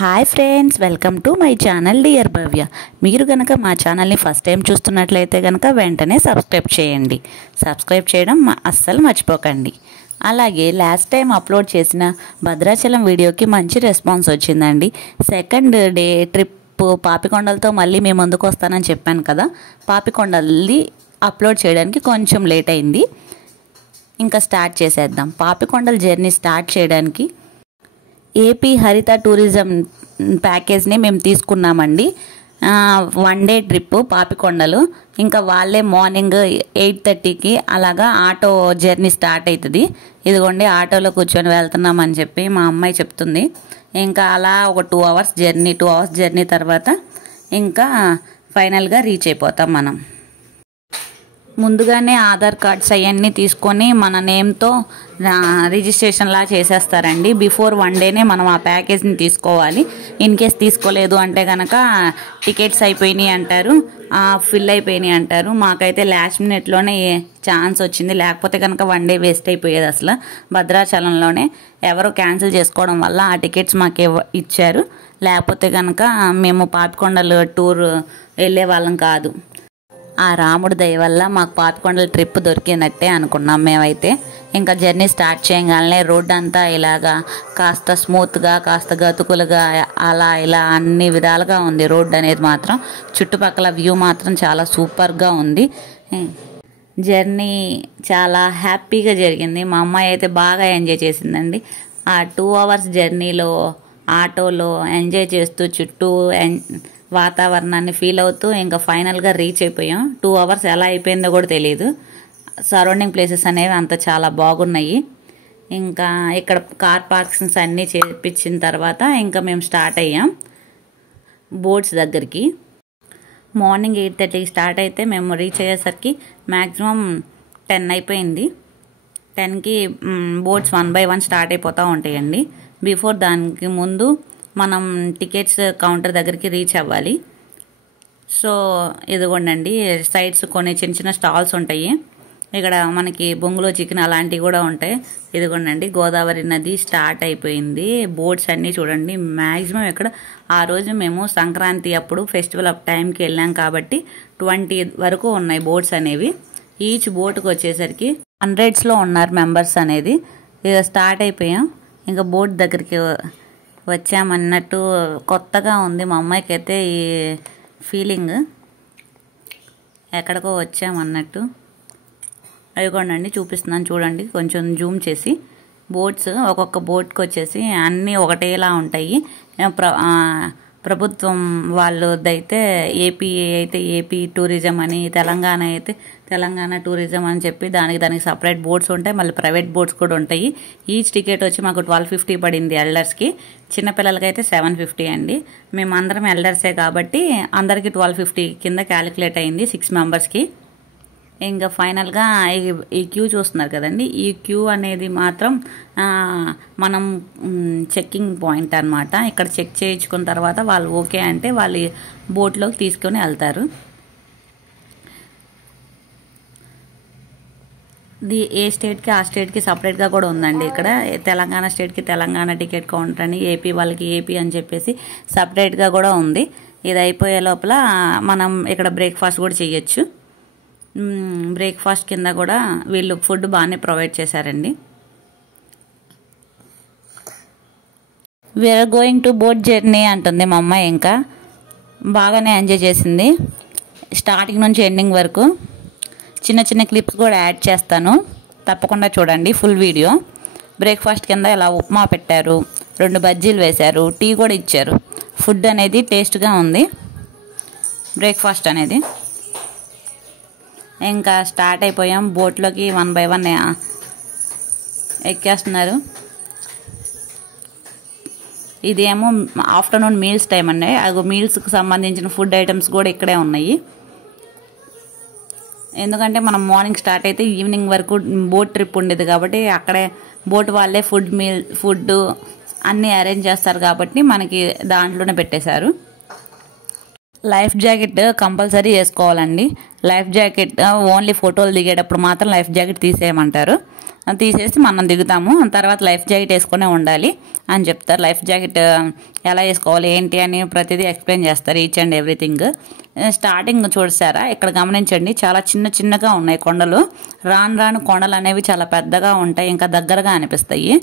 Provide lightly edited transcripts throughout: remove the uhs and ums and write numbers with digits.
Hi friends, welcome to my channel dear Bhavya. మీరు కనుక మా ఛానల్ని ఫస్ట్ టైం చూస్తున్నట్లయితే కనుక వెంటనే సబ్స్క్రైబ్ చేయండి. సబ్స్క్రైబ్ చేయడం అస్సలు మర్చిపోకండి. అలాగే లాస్ట్ టైం అప్లోడ్ చేసిన భద్రాచలం వీడియోకి మంచి రెస్పాన్స్ వచ్చిందండి. సెకండ్ డే ట్రిప్ పాపికొండలతో మళ్ళీ మేము ముందుకు వస్తానని చెప్పాను కదా, పాపికొండల్ని అప్లోడ్ చేయడానికి కొంచెం లేట్ అయింది. ఇంకా స్టార్ట్ చేసేద్దాం. పాపికొండల జర్నీ స్టార్ట్ చేయడానికి ఏపీ హరిత టూరిజం ప్యాకేజ్ని మేము తీసుకున్నామండి. 1 డే ట్రిప్ పాపికొండలు. ఇంకా వాళ్ళే మార్నింగ్ 8:30కి అలాగా ఆటో జర్నీ స్టార్ట్ అవుతుంది. ఇదిగోండి ఆటోలో కూర్చొని వెళ్తున్నామని చెప్పి మా అమ్మాయి చెప్తుంది. ఇంకా అలా ఒక 2 అవర్స్ జర్నీ తర్వాత ఇంకా ఫైనల్గా రీచ్ అయిపోతాం. మనం ముందుగానే ఆధార్ కార్డ్స్ అవన్నీ తీసుకొని మన నేమ్తో రిజిస్ట్రేషన్లా చేసేస్తారండి. బిఫోర్ 1 డేనే మనం ఆ ప్యాకేజ్ని తీసుకోవాలి. ఇన్ కేస్ తీసుకోలేదు అంటే కనుక టికెట్స్ అయిపోయినాయి అంటారు, ఫిల్ అయిపోయినాయి అంటారు. మాకైతే లాస్ట్ మినిట్లోనే ఛాన్స్ వచ్చింది, లేకపోతే కనుక 1 డే వేస్ట్ అయిపోయేది. అసలు భద్రాచలంలోనే ఎవరో క్యాన్సిల్ చేసుకోవడం వల్ల ఆ టికెట్స్ మాకు ఇచ్చారు. లేకపోతే కనుక మేము పాపికొండలు టూర్ వెళ్ళే వాళ్ళం కాదు. ఆ రాముడి దయ వల్ల మాకు పాపికొండల ట్రిప్ దొరికినట్టే అనుకున్నాం మేమైతే. ఇంకా జర్నీ స్టార్ట్ చేయగానే రోడ్ అంతా ఇలాగా కాస్త స్మూత్గా, కాస్త గతుకులుగా, అలా ఇలా అన్ని విధాలుగా ఉంది రోడ్ అనేది. మాత్రం చుట్టుపక్కల వ్యూ మాత్రం చాలా సూపర్గా ఉంది. జర్నీ చాలా హ్యాపీగా జరిగింది. మా అమ్మాయి అయితే బాగా ఎంజాయ్ చేసిందండి. ఆ 2 అవర్స్ జర్నీలో ఆటోలో ఎంజాయ్ చేస్తూ చుట్టూ వాతావరణాన్ని ఫీల్ అవుతూ ఇంకా ఫైనల్గా రీచ్ అయిపోయాం. 2 అవర్స్ ఎలా అయిపోయిందో కూడా తెలియదు. సరౌండింగ్ ప్లేసెస్ అనేవి అంత చాలా బాగున్నాయి. ఇంకా ఇక్కడ కార్ పార్కింగ్స్ అన్నీ చేపించిన తర్వాత ఇంకా మేము స్టార్ట్ అయ్యాం బోట్స్ దగ్గరికి. మార్నింగ్ 8:30కి స్టార్ట్ అయితే మేము రీచ్ అయ్యేసరికి మ్యాక్సిమం 10 అయిపోయింది. 10కి బోట్స్ 1 by 1 స్టార్ట్ అయిపోతూ ఉంటాయండి. బిఫోర్ దానికి ముందు మనం టికెట్స్ కౌంటర్ దగ్గరికి రీచ్ అవ్వాలి. సో ఇదిగోండి సైడ్స్ కొన్ని చిన్న చిన్న స్టాల్స్ ఉంటాయి. ఇక్కడ మనకి బొంగులో చికెన్ అలాంటివి కూడా ఉంటాయి. ఇదిగోండి గోదావరి నది స్టార్ట్ అయిపోయింది. బోట్స్ అన్నీ చూడండి. మ్యాక్సిమం ఇక్కడ ఆ రోజు మేము సంక్రాంతి అప్పుడు ఫెస్టివల్ ఆఫ్ టైంకి వెళ్ళాం కాబట్టి 20 వరకు ఉన్నాయి బోట్స్ అనేవి. ఈచ్ బోట్కి వచ్చేసరికి 100స్లో ఉన్నారు మెంబర్స్ అనేది. ఇక స్టార్ట్ అయిపోయాం. ఇంకా బోట్ దగ్గరికి వచ్చామన్నట్టు కొత్తగా ఉంది మా అమ్మాయికి అయితే ఈ ఫీలింగ్. ఎక్కడికో వచ్చామన్నట్టు. అవిగోండి చూపిస్తున్నాను చూడండి, కొంచెం జూమ్ చేసి. బోట్స్ ఒక్కొక్క బోట్కి వచ్చేసి అన్నీ ఒకటేలా ఉంటాయి. ప్రభుత్వం వాళ్ళదైతే ఏపీ టూరిజం అని, తెలంగాణ అయితే తెలంగాణ టూరిజం అని చెప్పి దానికి సపరేట్ బోట్స్ ఉంటాయి. మళ్ళీ ప్రైవేట్ బోట్స్ కూడా ఉంటాయి. ఈచ్ టికెట్ వచ్చి మాకు 1250 పడింది ఎల్డర్స్కి. చిన్నపిల్లలకైతే 750 అండి. మేమందరం ఎల్డర్సే కాబట్టి అందరికీ 1250 కింద క్యాలిక్యులేట్ అయింది 6 మెంబర్స్కి. ఇంకా ఫైనల్గా ఈ క్యూ చూస్తున్నారు కదండి, ఈ క్యూ అనేది మాత్రం మనం చెక్కింగ్ పాయింట్ అనమాట. ఇక్కడ చెక్ చేయించుకున్న తర్వాత వాళ్ళు ఓకే అంటే వాళ్ళు బోట్లోకి తీసుకొని వెళ్తారు. ఏ స్టేట్కి ఆ స్టేట్కి సపరేట్గా కూడా ఉందండి. ఇక్కడ తెలంగాణ స్టేట్కి తెలంగాణ టికెట్ కౌంటర్ అని, ఏపీ వాళ్ళకి ఏపీ అని చెప్పేసి సపరేట్గా కూడా ఉంది. ఇది అయిపోయే లోపల మనం ఇక్కడ బ్రేక్ఫాస్ట్ కూడా చేయొచ్చు. బ్రేక్ఫాస్ట్ కింద కూడా వీళ్ళు ఫుడ్ బాగానే ప్రొవైడ్ చేశారండి. We are going to boat journey అంటుంది మా అమ్మాయి. ఇంకా బాగానే ఎంజాయ్ చేసింది స్టార్టింగ్ నుంచి ఎండింగ్ వరకు. చిన్న చిన్న క్లిప్స్ కూడా యాడ్ చేస్తాను, తప్పకుండా చూడండి ఫుల్ వీడియో. బ్రేక్ఫాస్ట్ కింద ఇలా ఉప్మా పెట్టారు, 2 బజ్జీలు వేశారు, టీ కూడా ఇచ్చారు. ఫుడ్ అనేది టేస్ట్గా ఉంది బ్రేక్ఫాస్ట్ అనేది. ఇంకా స్టార్ట్ అయిపోయాం బోట్లోకి. 1 by 1 ఎక్కేస్తున్నారు. ఇదేమో ఆఫ్టర్నూన్ మీల్స్ టైం అండి. అది మీల్స్కి సంబంధించిన ఫుడ్ ఐటమ్స్ కూడా ఇక్కడే ఉన్నాయి. ఎందుకంటే మనం మార్నింగ్ స్టార్ట్ అయితే ఈవినింగ్ వరకు బోట్ ట్రిప్ ఉండేది కాబట్టి అక్కడే బోట్ వాళ్ళే ఫుడ్ అన్నీ అరేంజ్ చేస్తారు కాబట్టి మనకి దాంట్లోనే పెట్టేశారు. లైఫ్ జాకెట్ కంపల్సరీ వేసుకోవాలండి. లైఫ్ జాకెట్ ఓన్లీ ఫోటోలు దిగేటప్పుడు మాత్రం లైఫ్ జాకెట్ తీసేయమంటారు. తీసేసి మనం దిగుతాము. తర్వాత లైఫ్ జాకెట్ వేసుకునే ఉండాలి అని చెప్తారు. లైఫ్ జాకెట్ ఎలా వేసుకోవాలి ఏంటి అని ప్రతిదీ ఎక్స్ప్లెయిన్ చేస్తారు, ఈచ్ అండ్ ఎవ్రీథింగ్. స్టార్టింగ్ చూసారా, ఇక్కడ గమనించండి, చాలా చిన్నగా ఉన్నాయి కొండలు. రాను కొండలు అనేవి చాలా పెద్దగా ఉంటాయి, ఇంకా దగ్గరగా అనిపిస్తాయి.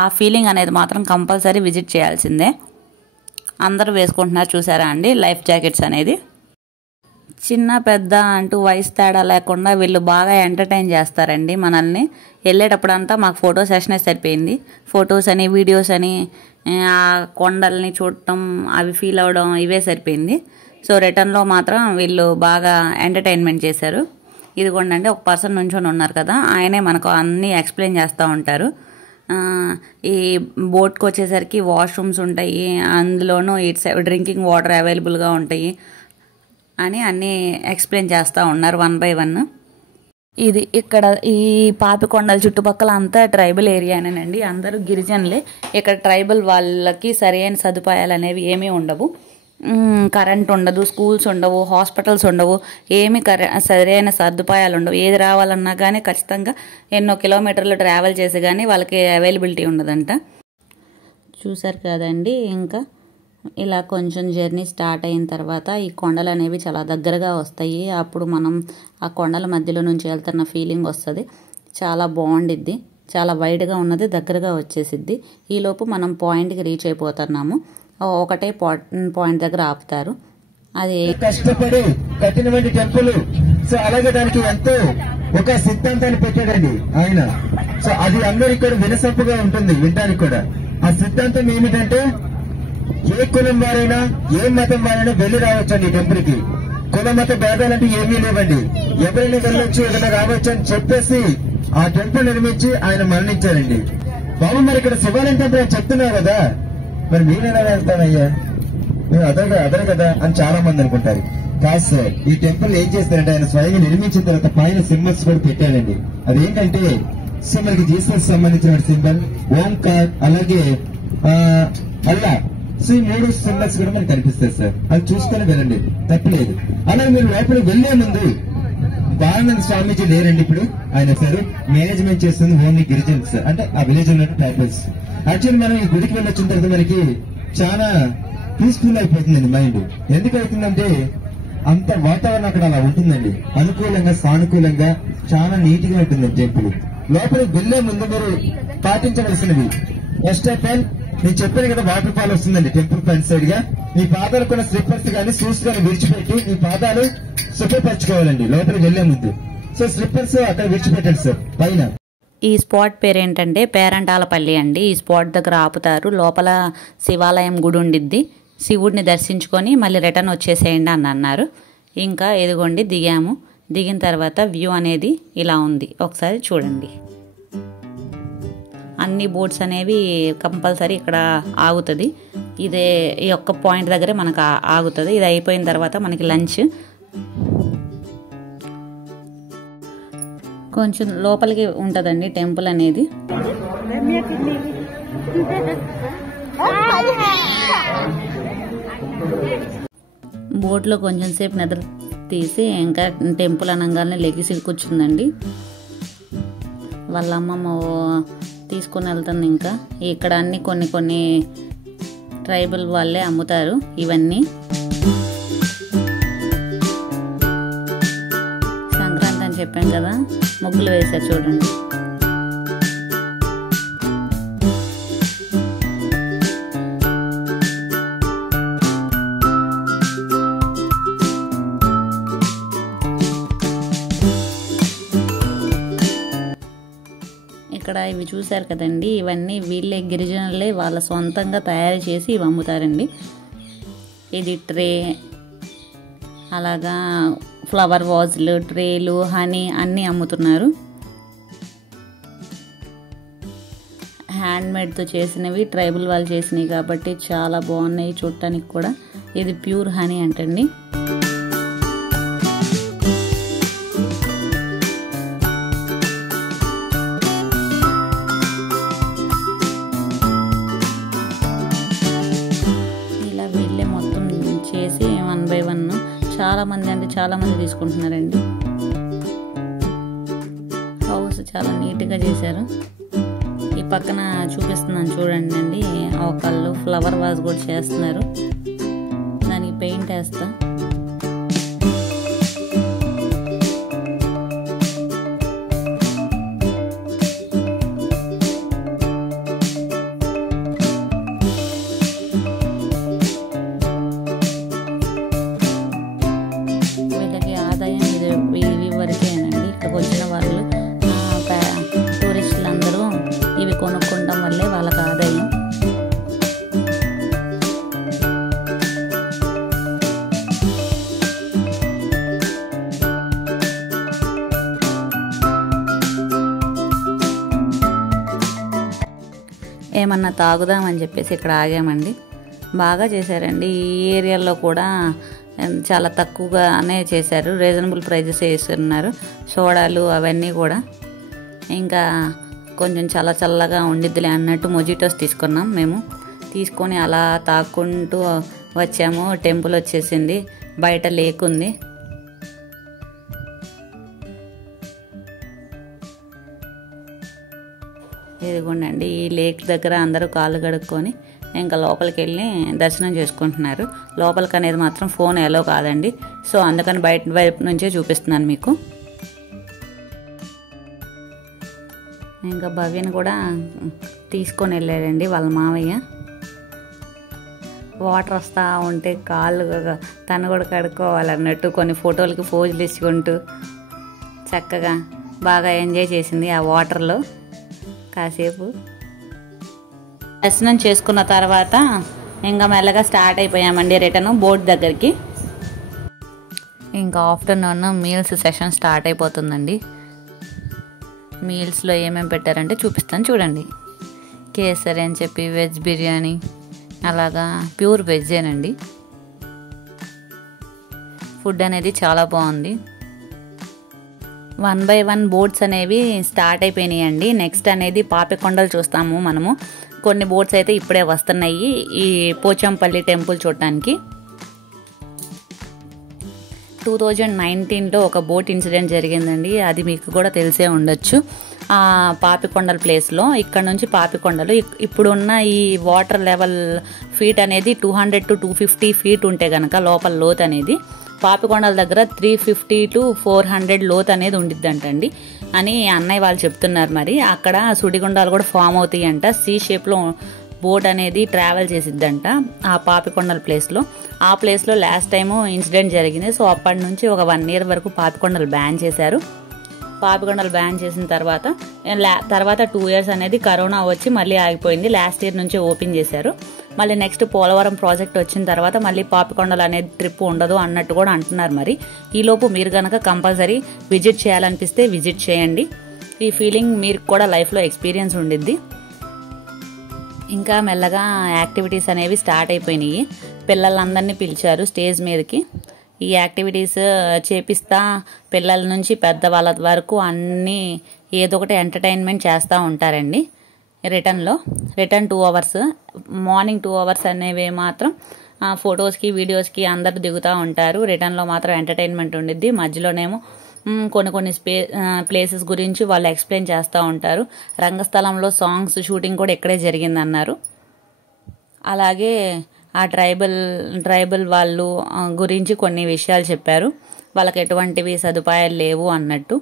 ఆ ఫీలింగ్ అనేది మాత్రం కంపల్సరీ విజిట్ చేయాల్సిందే. అందరూ వేసుకుంటున్నారు చూసారా అండి లైఫ్ జాకెట్స్ అనేది. చిన్న పెద్ద అంటూ వయసు తేడా లేకుండా వీళ్ళు బాగా ఎంటర్టైన్ చేస్తారండి మనల్ని. వెళ్ళేటప్పుడంతా మాకు ఫోటో సెషనే సరిపోయింది. ఫొటోస్ అని, వీడియోస్ అని, ఆ కొండల్ని చూడటం, అవి ఫీల్ అవ్వడం, ఇవే సరిపోయింది. సో రిటర్న్లో మాత్రం వీళ్ళు బాగా ఎంటర్టైన్మెంట్ చేశారు. ఇదిగోండి ఒక పర్సన్ నుంచొని ఉన్నారు కదా, ఆయనే మనకు అన్నీ ఎక్స్ప్లెయిన్ చేస్తూ ఉంటారు. ఈ బోట్కి వచ్చేసరికి వాష్రూమ్స్ ఉంటాయి, అందులోనూ ఇట్స్ డ్రింకింగ్ వాటర్ అవైలబుల్గా ఉంటాయి అని అన్నీ ఎక్స్ప్లెయిన్ చేస్తూ ఉన్నారు 1 by 1. ఇది ఇక్కడ ఈ పాపికొండల చుట్టుపక్కల అంతా ట్రైబల్ ఏరియానేనండి, అందరూ గిరిజనులే. ఇక్కడ ట్రైబల్ వాళ్ళకి సరైన సదుపాయాలు అనేవి ఏమీ ఉండవు. కరెంట్ ఉండదు, స్కూల్స్ ఉండవు, హాస్పిటల్స్ ఉండవు, ఏమీ సరైన సదుపాయాలు ఉండవు. ఏది రావాలన్నా కానీ ఖచ్చితంగా ఎన్నో కిలోమీటర్లు ట్రావెల్ చేసి కానీ వాళ్ళకి అవైలబిలిటీ ఉండదంట. చూసారు కదండి. ఇంకా ఇలా కొంచెం జర్నీ స్టార్ట్ అయిన తర్వాత ఈ కొండలు అనేవి చాలా దగ్గరగా వస్తాయి. అప్పుడు మనం ఆ కొండల మధ్యలో నుంచి వెళ్తున్న ఫీలింగ్ వస్తుంది. చాలా బాగుండిద్ది, చాలా వైడ్గా ఉన్నది దగ్గరగా వచ్చేసిద్ది. ఈలోపు మనం పాయింట్కి రీచ్ అయిపోతున్నాము. ఒకటే పాయింట్ దగ్గర ఆపుతారు. అది కష్టపడి కట్టినటువంటి టెంపుల్. సో అలాగే దానికి ఎంతో ఒక సిద్ధాంతాన్ని పెట్టాడండి ఆయన. సో అది అందరికి కూడా వినసొంపుగా ఉంటుంది వినడానికి కూడా. ఆ సిద్ధాంతం ఏమిటంటే, ఏ కులం వారైనా ఏ మతం వారైనా వెళ్లి రావచ్చండి ఈ టెంపుల్ కి. కుల మత భేదాలంటూ ఏమీ లేవండి, ఎవరైనా వెళ్ళొచ్చు, ఏదైనా రావచ్చు అని చెప్పేసి ఆ టెంపుల్ నిర్మించి ఆయన మరణించారండి. బాబు మరి ఇక్కడ శివాలయం టెంపుల్ అని చెప్తున్నారు కదా, మరి మీరు ఎలా వెళ్తానయ్యా, మేము అదరు కదా అని చాలా మంది అనుకుంటారు. కాదు సార్, ఈ టెంపుల్ ఏం చేస్తారంటే ఆయన స్వయంగా నిర్మించిన తర్వాత పైన సింబల్స్ కూడా పెట్టారండి. అదేంటంటే సో మనకి జీసస్ సంబంధించిన సింబల్, ఓంకార్, అలాగే అల్లా. సో ఈ 3 సింబల్స్ కూడా మనకు కనిపిస్తాయి సార్, అది చూసుకొని వెళ్ళండి, తప్పలేదు. అలాగే మీరు లోపలికి వెళ్లే ముందు బాలానంద స్వామీజీ లేరండి ఇప్పుడు, ఆయన సార్ మేనేజ్మెంట్ చేస్తుంది ఓన్లీ గిరిజన్స్ సార్, అంటే ఆ విలేజ్ లో ట్రైబల్స్. యాక్చువల్లీ మనం ఈ గుడికి వెళ్ళి వచ్చిన తర్వాత మనకి చాలా పీస్ఫుల్ అయిపోతుందండి మైండ్. ఎందుకు అవుతుందంటే అంత వాతావరణం అక్కడ అలా ఉంటుందండి, అనుకూలంగా సానుకూలంగా చాలా నీట్ గా ఉంటుందండి టెంపుల్. లోపలికి వెళ్లే ముందు మీరు పాటించవలసినవి, ఫస్ట్ ఆఫ్ ఆల్ నేను చెప్పాను కదా, వాటర్ ఫాల్ వస్తుందండి టెంపుల్ ఫ్రంట్ సైడ్ గా. మీ పాదాలు కూడా స్లిప్పర్స్ కానీ షూస్ కానీ విడిచిపెట్టి మీ పాదాలు శుభ్రపరచుకోవాలండి లోపలికి వెళ్లే ముందు. సో స్లిప్పర్స్ అక్కడ విడిచిపెట్టండి సార్ పైన. ఈ స్పాట్ పేరు ఏంటంటే పేరంటాలపల్లి అండి. ఈ స్పాట్ దగ్గర ఆపుతారు. లోపల శివాలయం గుడి ఉండిద్ది. శివుడిని దర్శించుకొని మళ్ళీ రిటర్న్ వచ్చేసేయండి అని అన్నారు. ఇంకా ఎదుగోండి దిగాము. దిగిన తర్వాత వ్యూ అనేది ఇలా ఉంది, ఒకసారి చూడండి. అన్ని బోట్స్ అనేవి కంపల్సరీ ఇక్కడ ఆగుతుంది. ఇదే ఈ ఒక్క పాయింట్ దగ్గరే మనకు ఆగుతుంది. ఇది అయిపోయిన తర్వాత మనకి లంచ్. కొంచెం లోపలికి ఉంటుందండి టెంపుల్ అనేది. బోట్లో కొంచెం సేపు నిద్ర తీసి ఇంకా టెంపుల్ అనగానే లెగిసి కూర్చుందండి. వాళ్ళ అమ్మమ్మ తీసుకొని వెళ్తుంది. ఇంకా ఇక్కడ అన్ని కొన్ని ట్రైబల్ వాళ్ళే అమ్ముతారు ఇవన్నీ. సంక్రాంతి అని చెప్పాం కదా, ముగ్గులు వేశారు చూడండి. ఇక్కడ ఇవి చూసారు కదండి, ఇవన్నీ వీళ్ళే గిరిజనులే వాళ్ళ సొంతంగా తయారు చేసి ఇవి అమ్ముతారండి. ఇది ట్రే, అలాగా ఫ్లవర్ వాజ్లు, ట్రేలు, హనీ అన్నీ అమ్ముతున్నారు. హ్యాండ్మేడ్తో చేసినవి, ట్రైబల్ వాళ్ళు చేసినవి కాబట్టి చాలా బాగున్నాయి చూడటానికి కూడా. ఇది ప్యూర్ హనీ అంటండి. చేసి 1 by 1 చాలా మంది తీసుకుంటున్నారండి. హౌస్ చాలా నీట్గా చేశారు. ఈ పక్కన చూపిస్తున్నాను చూడండి అండి, ఒకళ్ళు ఫ్లవర్ వాజ్ కూడా చేస్తున్నారు. దానికి పెయింట్ వేస్తా. వీళ్ళకి ఆదాయం ఇవి వరకేనండి. ఇక్కడికి వచ్చిన వాళ్ళు టూరిస్టులందరూ ఇవి కొనుక్కోవడం వల్లే వాళ్ళకి ఆదాయం. ఏమన్నా తాగుదామని చెప్పేసి ఇక్కడ ఆగామండి. బాగా చేశారండి. ఈ ఏరియాలో కూడా చాలా తక్కువగానే చేశారు, రీజనబుల్ ప్రైజెస్ వేస్తున్నారు. సోడాలు అవన్నీ కూడా ఇంకా కొంచెం చల్లగా ఉండిద్దిలే అన్నట్టు మొజిటోస్ తీసుకున్నాం. మేము తీసుకొని అలా తాక్కుంటూ వచ్చాము. టెంపుల్ వచ్చేసింది, బయట లేక్ ఉంది. ఇదిగోండి ఈ లేక్ దగ్గర అందరూ కాళ్ళు కడుక్కొని ఇంకా లోపలికి వెళ్ళి దర్శనం చేసుకుంటున్నారు. లోపలికి అనేది మాత్రం ఫోన్ ఎలో కాదండి. సో అందుకని బయట వైపు నుంచే చూపిస్తున్నాను మీకు. ఇంకా భవ్యని కూడా తీసుకొని వెళ్ళాడండి వాళ్ళ మావయ్య. వాటర్ వస్తూ ఉంటే కాళ్ళు తను కూడా కడుక్కోవాలన్నట్టు కొన్ని ఫోటోలకి పోజులు ఇచ్చుకుంటూ చక్కగా బాగా ఎంజాయ్ చేసింది ఆ వాటర్లో కాసేపు. దర్శనం చేసుకున్న తర్వాత ఇంకా మెల్లగా స్టార్ట్ అయిపోయామండి రిటర్న్ బోట్ దగ్గరికి. ఇంకా ఆఫ్టర్నూన్ మీల్స్ సెషన్ స్టార్ట్ అయిపోతుందండి. మీల్స్లో ఏమేమి పెట్టారంటే చూపిస్తాను చూడండి. కేసరి అని చెప్పి వెజ్ బిర్యానీ, అలాగా ప్యూర్ వెజ్జేనండి. ఫుడ్ అనేది చాలా బాగుంది. 1 by 1 బోట్స్ అనేవి స్టార్ట్ అయిపోయినాయండి. నెక్స్ట్ అనేది పాపికొండలు చూస్తాము మనము. కొన్ని బోట్స్ అయితే ఇప్పుడే వస్తున్నాయి ఈ పోచంపల్లి టెంపుల్ చూడటానికి. 2019లో ఒక బోట్ ఇన్సిడెంట్ జరిగిందండి, అది మీకు కూడా తెలిసే ఉండొచ్చు. ఆ పాపికొండల ప్లేస్లో, ఇక్కడ నుంచి పాపికొండలు ఇప్పుడున్న ఈ వాటర్ లెవెల్ ఫీట్ అనేది 200 to 250 ఫీట్ ఉంటే కనుక లోపల లోతు అనేది, పాపికొండల దగ్గర 350 to 400 లోతు అనేది ఉండిద్దంటండి అని అన్నయ్య వాళ్ళు చెప్తున్నారు. మరి అక్కడ సుడిగుండాలు కూడా ఫామ్ అవుతాయి అంట. సీ షేప్లో బోట్ అనేది ట్రావెల్ చేసిద్దంట ఆ పాపికొండల ప్లేస్లో. ఆ ప్లేస్లో లాస్ట్ టైము ఇన్సిడెంట్ జరిగింది. సో అప్పటి నుంచి ఒక 1 year వరకు పాపికొండలు బ్యాన్ చేశారు. పాపికొండలు బ్యాన్ చేసిన తర్వాత 2 years అనేది కరోనా వచ్చి మళ్ళీ ఆగిపోయింది. లాస్ట్ ఇయర్ నుంచి ఓపెన్ చేశారు. మళ్ళీ నెక్స్ట్ పోలవరం ప్రాజెక్ట్ వచ్చిన తర్వాత మళ్ళీ పాపికొండలు అనేది ట్రిప్ ఉండదు అన్నట్టు కూడా అంటున్నారు. మరి ఈలోపు మీరు కనుక కంపల్సరీ విజిట్ చేయాలనిపిస్తే విజిట్ చేయండి. ఈ ఫీలింగ్ మీరు కూడా లైఫ్లో ఎక్స్పీరియన్స్ ఉండిద్ది. ఇంకా మెల్లగా యాక్టివిటీస్ అనేవి స్టార్ట్ అయిపోయినాయి. పిల్లలందరినీ పిలిచారు స్టేజ్ మీదకి. ఈ యాక్టివిటీస్ చేపిస్తా పిల్లల నుంచి పెద్దవాళ్ళ వరకు అన్నీ ఏదో ఒకటి ఎంటర్టైన్మెంట్ చేస్తూ ఉంటారండి. రిటర్న్ 2 hours, మార్నింగ్ 2 hours అనేవి మాత్రం ఫొటోస్కి వీడియోస్కి అందరు దిగుతూ ఉంటారు. రిటర్న్లో మాత్రం ఎంటర్టైన్మెంట్ ఉండిద్ది. మధ్యలోనేమో కొన్ని ప్లేసెస్ గురించి వాళ్ళు ఎక్స్ప్లెయిన్ చేస్తూ ఉంటారు. రంగస్థలంలో సాంగ్స్ షూటింగ్ కూడా ఇక్కడే జరిగిందన్నారు. అలాగే ఆ ట్రైబల్ వాళ్ళు గురించి కొన్ని విషయాలు చెప్పారు. వాళ్ళకి ఎటువంటివి సదుపాయాలు లేవు అన్నట్టు.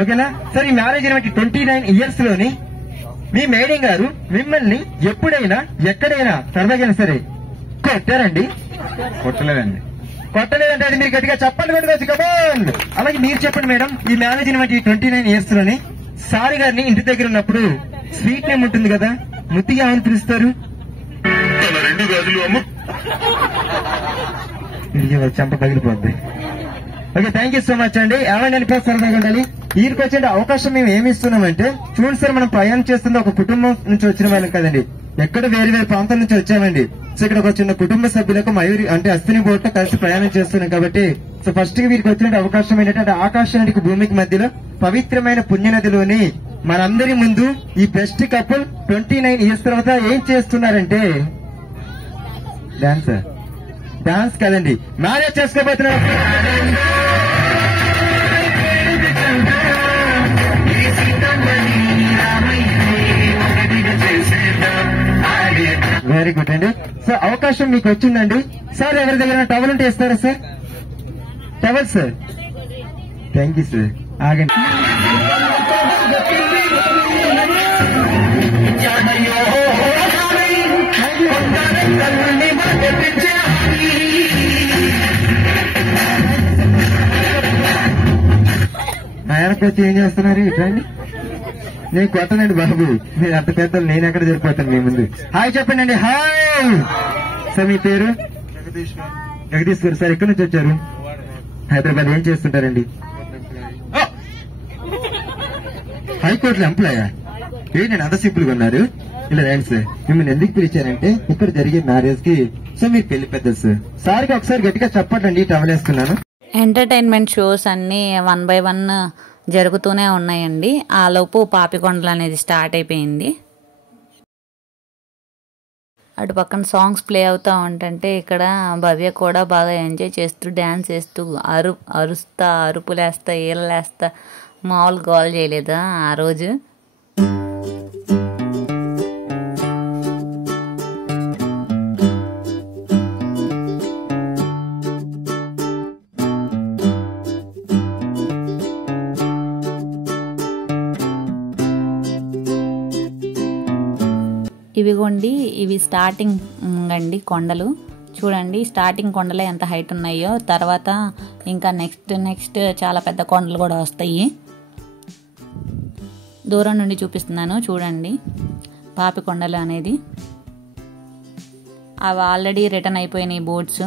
ఓకేనా సార్? ఈ మ్యారేజ్ 29 years లోని మీ మేడం గారు మిమ్మల్ని ఎప్పుడైనా ఎక్కడైనా సరదాగైనా సరే కొట్టారండి? కొట్టలేదండి. కొట్టలేదంటే అది మీరు గట్టిగా చెప్పండి కొట్టుకోవచ్చు. కమాన్. అలాగే మీరు చెప్పండి మేడం, ఈ మ్యారేజ్ 29 years లోని సారి గారిని ఇంటి దగ్గర ఉన్నప్పుడు స్వీట్ నేమ్ ఉంటుంది కదా, ముత్తిగా ఏమని పిలుస్తారు? చెంప పగిలిపోద్ది. Okay, thank you so much అండి. ఏమైనా అనిపిస్తే సరదాగా ఉండాలి. వీరికి వచ్చే అవకాశం మేము ఏమి ఇస్తున్నామంటే, చూడండి సార్, మనం ప్రయాణం చేస్తుంది ఒక కుటుంబం నుంచి వచ్చిన వాళ్ళం కదండి, ఎక్కడ వేరు ప్రాంతాల నుంచి వచ్చామండి. సో ఇక్కడ ఒక చిన్న కుటుంబ సభ్యులకు మయూరి అంటే అస్థిని బోట్ కలిసి ప్రయాణం చేస్తున్నాం కాబట్టి, సో ఫస్ట్ గా వీరికి వచ్చిన అవకాశం ఏంటంటే ఆకాశానికి భూమికి మధ్యలో పవిత్రమైన పుణ్యనదిలోని మనందరి ముందు ఈ బెస్ట్ కపుల్ 29 ఇయర్స్ తర్వాత ఏం చేస్తున్నారంటే డాన్స్ కదండి, మ్యారేజ్ చేసుకోబోతున్నారు. వెరీ గుడ్ అండి. సో అవకాశం మీకు వచ్చిందండి. సార్ ఎవరి దగ్గర టవల్ ఉంటే ఇస్తారా sir? Towel sir. Thank you sir. ఆగండి. ఆయనకు వచ్చి ఏం చేస్తున్నారు? ఇట్లండి, నేను కొట్టనండి బాబు, మీరు అంత పెద్దలు, నేను ఎక్కడ జరిపోతాను మీ ముందు. హాయ్ చెప్పండి అండి. Hi sir. మీ పేరు? జగదీష్ గారు. సార్ ఎక్కడి నుంచి వచ్చారు? హైదరాబాద్. ఏం చేస్తుంటారండి? హైకోర్టులో ఎంప్లాయా? ఏంటండి అంత సింపుల్ గా ఉన్నారు? ఇలా రండి సార్. మిమ్మల్ని ఎందుకు పిలిచారంటే ఇక్కడ జరిగే మ్యారేజ్ కి సో మీరు పెళ్లి పెద్దలు సార్. సార్కి ఒకసారి గట్టిగా చెప్పండి. టవల్ వేసుకున్నాను. ఎంటర్టైన్మెంట్ షోస్ అన్నీ 1 by 1 జరుగుతూనే ఉన్నాయండి. ఆలోపు పాపికొండలు అనేది స్టార్ట్ అయిపోయింది. అటు పక్కన సాంగ్స్ ప్లే అవుతూ ఉంటుంటే ఇక్కడ భవ్య కూడా బాగా ఎంజాయ్ చేస్తూ డ్యాన్స్ చేస్తూ అరుస్తా అరుపులేస్తా ఈలలేస్తా మామూలు గోల్ చేయలేదా ఆ రోజు. ఇవిగోండి, ఇవి స్టార్టింగ్ అండి కొండలు. చూడండి స్టార్టింగ్ కొండలే ఎంత హైట్ ఉన్నాయో, తర్వాత ఇంకా నెక్స్ట్ చాలా పెద్ద కొండలు కూడా వస్తాయి. దూరం నుండి చూపిస్తున్నాను చూడండి. పాపికొండలు అనేది అవి ఆల్రెడీ రిటర్న్ అయిపోయినాయి బోట్స్.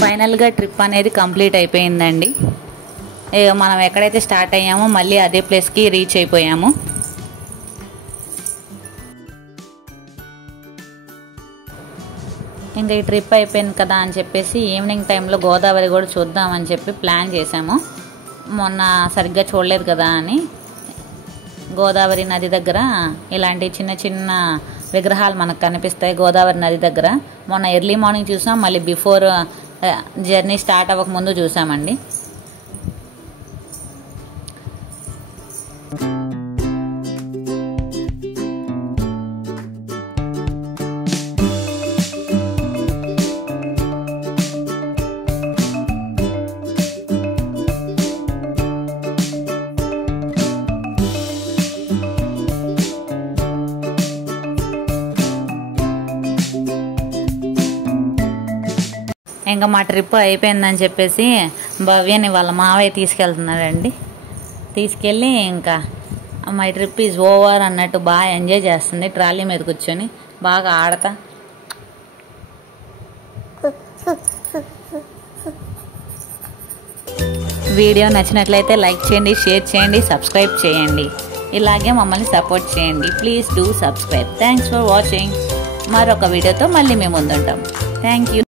ఫైనల్గా ట్రిప్ అనేది కంప్లీట్ అయిపోయిందండి. మనం ఎక్కడైతే స్టార్ట్ అయ్యామో మళ్ళీ అదే ప్లేస్కి రీచ్ అయిపోయాము. ఇంకా ఈ ట్రిప్ అయిపోయింది కదా అని చెప్పేసి ఈవినింగ్ టైంలో గోదావరి కూడా చూద్దామని చెప్పి ప్లాన్ చేసాము. మొన్న సరిగ్గా చూడలేదు కదా అని గోదావరి నది దగ్గర ఇలాంటి చిన్న చిన్న విగ్రహాలు మనకు కనిపిస్తాయి. గోదావరి నది దగ్గర మొన్న ఎర్లీ మార్నింగ్ చూసాం, మళ్ళీ బిఫోర్ జర్నీ స్టార్ట్ అవ్వక ముందు చూసామండి. ఇంకా మా ట్రిప్ అయిపోయిందని చెప్పేసి భవ్యని వాళ్ళ మావయ్య తీసుకెళ్తున్నాడండి. తీసుకెళ్ళి ఇంకా మై ట్రిప్ ఈజ్ ఓవర్ అన్నట్టు బాగా ఎంజాయ్ చేస్తుంది. ట్రాలీ మీద కూర్చొని బాగా ఆడతా. వీడియో నచ్చినట్లయితే లైక్ చేయండి, షేర్ చేయండి, సబ్స్క్రైబ్ చేయండి. ఇలాగే మమ్మల్ని సపోర్ట్ చేయండి. Please do subscribe. Thanks for watching. మరొక వీడియోతో మళ్ళీ మేము ముందుంటాం. Thank you.